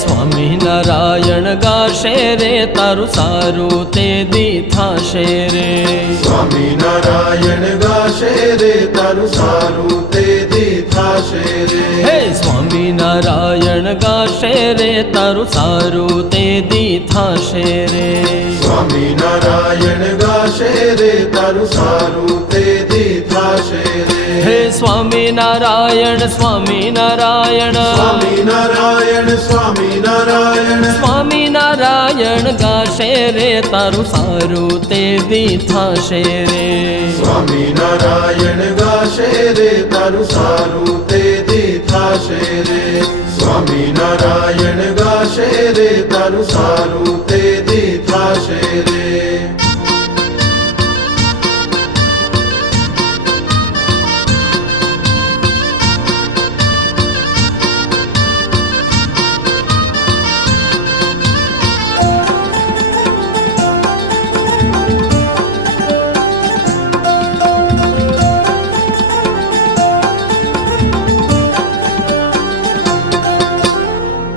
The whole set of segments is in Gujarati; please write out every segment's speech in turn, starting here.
સ્વામિનારાયણ ગાશે રે તારું સારું તે દી થાશે રે. સ્વામિનારાયણ ગાશે રે તારું સારું તે દી થાશે રે. હે સ્વામિનારાયણ ગાશે રે તારું સારું તે દી થાશે રે. સ્વામિનારાયણ ગાશે રે તારું સારું તે દી થાશે રે. હે સ્વામિનારાયણ સ્વામિનારાયણ સ્વામિનારાયણ સ્વામિનારાયણ સ્વામિનારાયણ ગાશે રે તારું સારું તે દી થાશે રે. સ્વામિનારાયણ ગાશે રે તારું સારું તે દી થાશે રે. સ્વામિનારાયણ ગાશે રે તારું સારું તે દી થાશે રે.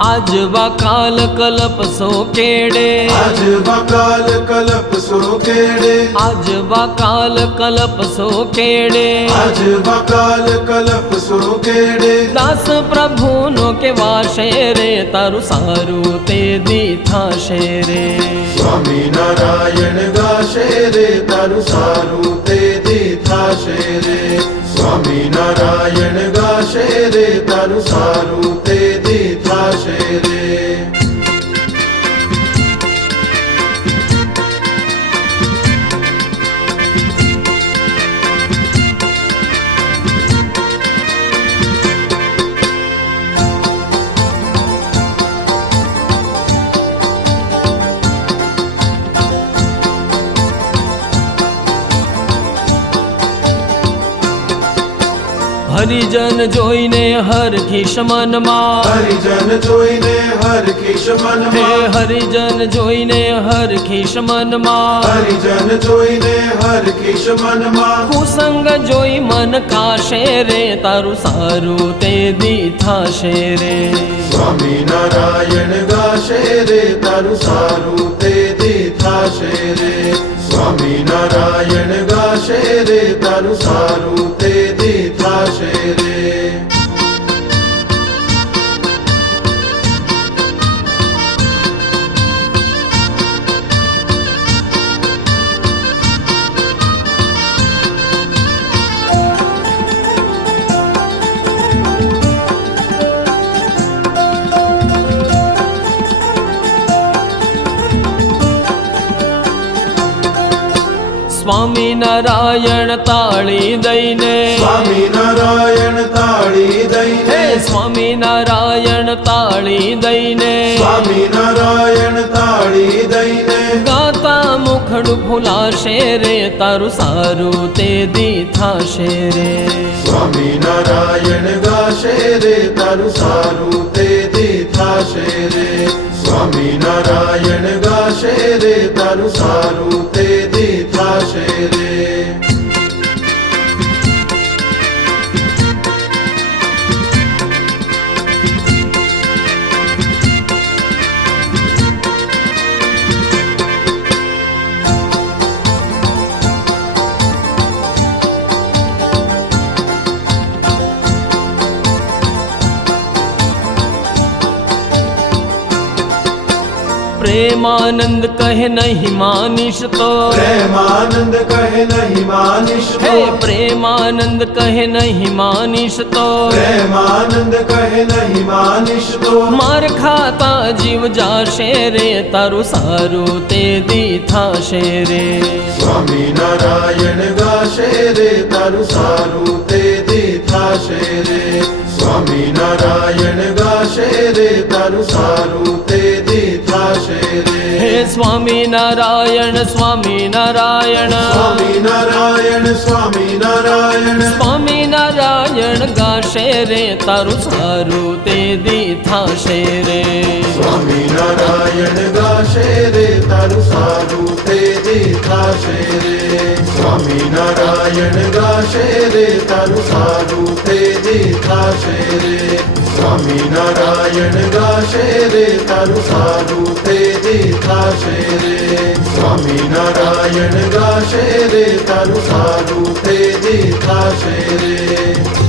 આજ વાકાલ કલ્પ સો કેડે આજ વાકાલ કલ્પ સો કેડે આજ વાકાલ કલ્પ સો કેડે આજ વાકાલ કલ્પ સો કેડે દાસ પ્રભુનો કેવાશે રે તારું સારું તે દી થાશે રે. સ્વામિનારાયણ ગાશે રે તારું સારું તે દી થાશે રે. સ્વામિનારાયણ ગાશે રે તારું સારું તે દી થાશે રે. હરિજન જોઈને હરખીશ મનમાં હરિજન જોઈને હરખીશ મનમાં હે હરિજન જોઈને હરખીશ મનમાં હરિજન જોઈને હરખીશ મનમાં કુસંગ જોઈ મન કાશે રે તારું સારું તે દી થાશે રે. સ્વામિનારાયણ ગાશે રે તારું સારું તે દી થાશે રે. સ્વામિનારાયણ ગાશે રે તારું સારું તે દી થાશે રે. સ્વામિનારાયણ તાળી દઈને સ્વામિનારાયણ તાળી દઈને હે સ્વામિનારાયણ તાળી દઈને સ્વામિનારાયણ તાળી દઈને ગાતા મુખડું ફૂલાશે રે તારું સારું તે દી થાશે રે. સ્વામિનારાયણ ગાશે રે તારું સારું તે દી થાશે રે. સ્વામિનારાયણ ગાશે રે તારું સારું તે દી થાશે રે. પ્રેમાનંદ કહે નહીં માનીશ તો પ્રેમાનંદ કહે નહીં માનીશ હે તો પ્રેમાનંદ કહે નહીં માનીશ તો પ્રેમાનંદ કહે નહીં માનીશ તો માર ખાતા જીવ જાશે રે તારું સારું તે દી થાશે રે. સ્વામિનારાયણ ગાશે રે તારું સારું તે દી થાશે રે. સ્વામિનારાયણ ગાશે રે તારું સારું તે દી થાશે રે. હે સ્વામિનારાયણ સ્વામિનારાયણ સ્વામિનારાયણ સ્વામિનારાયણ સ્વામિનારાયણ ગાશે રે તારું સારું તે દી થાશે રે. સ્વામિનારાયણ ગાશે રે તારું સારું તે દી થાશે રે. સ્વામિનારાયણ ગાશે રે તારું સારું તે દી થાશે રે. સ્વામી સ્વામિનારાયણ ગાશે રે તારું સારું તેથી થાશે રે સ્વામિનારાયણ ગાશે રે તારું સારું તેથી થાશે રે